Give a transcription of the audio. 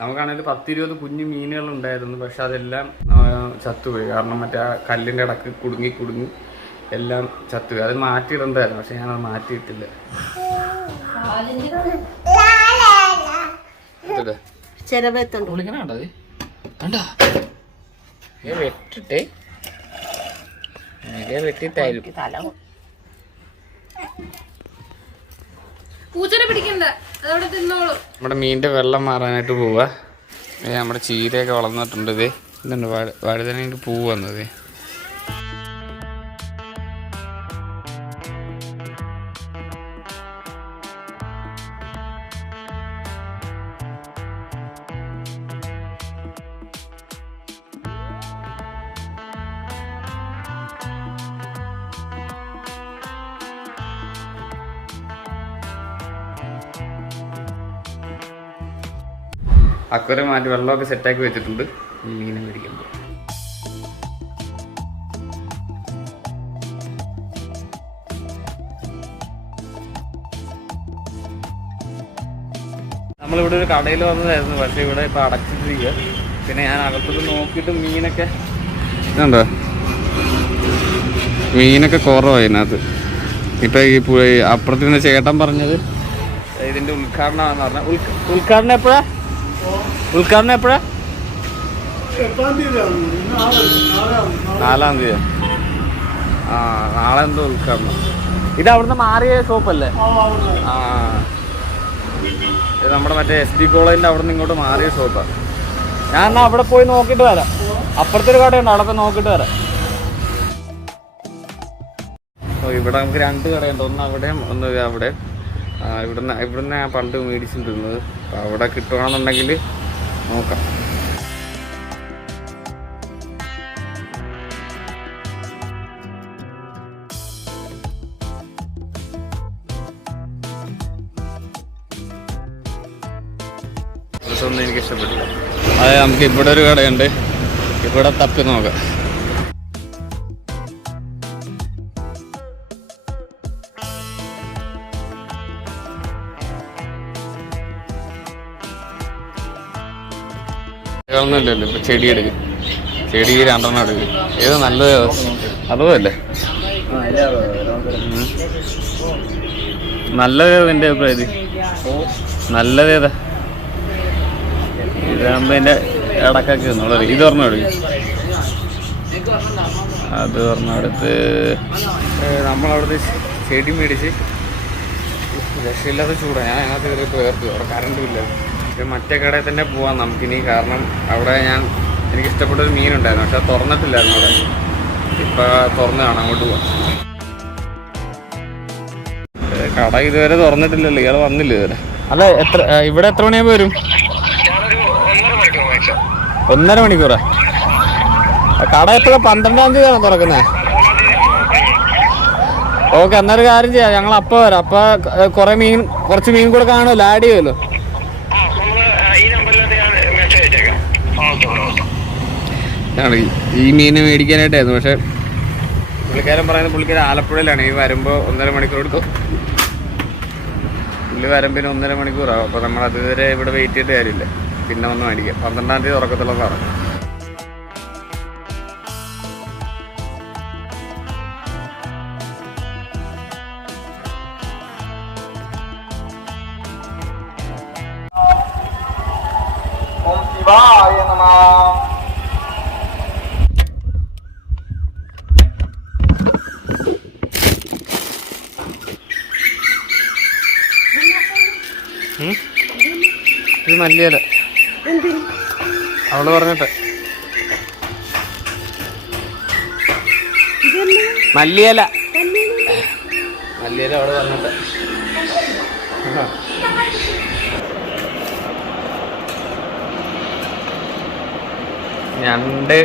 നമുക്കാണെങ്കിൽ 10-20 കുഞ്ഞു മീനുകളുണ്ടായിരുന്നു. പക്ഷെ അതെല്ലാം ചത്തുപോയി. കാരണം മറ്റേ ആ കല്ലിൻ്റെ ഇടക്ക് കുടുങ്ങി എല്ലാം ചത്തുപോയി. അത് മാറ്റിയിടണ്ടായിരുന്നു, പക്ഷെ ഞാനത് മാറ്റിയിട്ടില്ല. വെട്ടിട്ടേ വെട്ടിട്ടായിരിക്കും. നമ്മുടെ മീനിന്റെ വെള്ളം മാറാനായിട്ട് പോവാ. നമ്മുടെ ചീരയൊക്കെ വളർന്നിട്ടുണ്ട്. ഇത് ഇതുണ്ട് വഴുതനക്ക് പൂ വന്നത്. അക്വേറിയം മാറ്റി വെള്ളമൊക്കെ സെറ്റാക്കി വെച്ചിട്ടുണ്ട് ഈ മീനെ മേടിക്കുമ്പോൾ. നമ്മളിവിടെ ഒരു കടയിൽ വന്നതായിരുന്നു, പക്ഷേ ഇവിടെ ഇപ്പോൾ അടച്ചിട്ടിരിക്കുക. പിന്നെ ഞാൻ അകത്തോട്ട് നോക്കിയിട്ട് മീനൊക്കെ ഇതുണ്ടോ, മീനൊക്കെ കുറവായി ഇതിനകത്ത്. ഇപ്പം ഈ അപ്പുറത്ത് നിന്ന് ചേട്ടൻ പറഞ്ഞത് ഇതിൻ്റെ ഉദ്ഘാടനമാണെന്ന് പറഞ്ഞാൽ. ഉദ്ഘാടനം എപ്പോഴാ? 4-ാം തീയതി. ആ, നാളെ എന്തോ ഉദ്ഘാടനം. ഇത് അവിടുന്ന് മാറിയ ഷോപ്പല്ലേ? ആ, ഇത് നമ്മുടെ മറ്റേ SD കോളേജിൻ്റെ അവിടെ നിന്ന് ഇങ്ങോട്ട് മാറിയ ഷോപ്പാണ്. ഞാൻ എന്നാൽ അവിടെ പോയി നോക്കിയിട്ട് വരാം. അപ്പുറത്തൊരു കടയുണ്ട്, അവിടെ പോയി നോക്കിയിട്ട് വരാം. ഇവിടെ നമുക്ക് 2 കടയുണ്ട്, ഒന്ന് അവിടെയും ഒന്ന് അവിടെ. ഇവിടുന്ന് ഞാൻ പണ്ട് മേടിച്ചിട്ടിരുന്നത്. അപ്പോൾ അവിടെ കിട്ടുകയാണെന്നുണ്ടെങ്കിൽ നോക്കാം. ഇതൊന്നും എനിക്ക് ഇഷ്ടപ്പെട്ടില്ല. അതെ, നമുക്ക് ഇവിടെ ഒരു കടയുണ്ട്, ഇവിടെ തപ്പി നോക്കാം. ഒന്നുമില്ലല്ലോ. ഇപ്പം ചെടി എടുക്കും, ചെടി 2 എടുക്കും. ഏത് നല്ലത്? അതുമല്ലേ നല്ലതേതാ എൻ്റെ അഭിപ്രായത്തിൽ? നല്ലതേതാ? ഇതാകുമ്പോൾ എൻ്റെ ഇടക്കൊക്കെ എന്നുള്ളത്. ഇത് പറഞ്ഞ എടുക്കും, അത് പറഞ്ഞടുത്ത് നമ്മളവിടുത്തെ ചെടി മേടിച്ച് രക്ഷയില്ലാത്ത ചൂടാണ്. ഞാൻ അതിനകത്ത് കയറിയിട്ട് വേർത്തു. അവിടെ കറണ്ടും ഇല്ല. മറ്റേ കടയിൽ തന്നെ പോവാം നമുക്കിനി. കാരണം അവിടെ എനിക്കിഷ്ടപ്പെട്ടൊരു മീനുണ്ടായിരുന്നു, പക്ഷെ അത് തുറന്നിട്ടില്ലായിരുന്നു അവിടെ. ഇപ്പം തുറന്ന് കാണാം, അങ്ങോട്ട് പോവാം. കട ഇതുവരെ തുറന്നിട്ടില്ലല്ലോ, ഇയാൾ വന്നില്ല ഇതുവരെ. അല്ല, ഇവിടെ എത്ര മണിയാകുമ്പോൾ വരും? 1.5 മണിക്കൂറാ? കട എപ്പോഴാണ്? 12-ാം തീയതിയാണോ തുറക്കുന്നത്? ഓക്കെ, എന്നൊരു കാര്യം ചെയ്യാം, ഞങ്ങൾ അപ്പം വരാം. അപ്പം കുറച്ച് മീൻ കൂടെ കാണുമല്ലോ, ആഡ് ചെയ്യുമല്ലോ. ഈ മീനെ മേടിക്കാനായിട്ടായിരുന്നു, പക്ഷെ പുള്ളിക്കാരൻ പറയുന്നത് പുള്ളിക്കാരൻ ആലപ്പുഴയിലാണ്. ഈ വരുമ്പോൾ 1.5 മണിക്കൂർ എടുക്കും. പുള്ളി വരുമ്പോൾ 1.5 മണിക്കൂറാവും. അപ്പോൾ നമ്മൾ അതുവരെ ഇവിടെ വെയിറ്റ് ചെയ്തിട്ട് കാര്യമില്ല. പിന്നെ ഒന്ന് മേടിക്കാം. 12-ാം തീയതി തുറക്കത്തുള്ളതെന്ന് പറഞ്ഞു. ഇത് മല്ലിയില അവള് പറഞ്ഞിട്ട്. മല്ലിയില അവള് പറഞ്ഞിട്ട്. ഞണ്ട്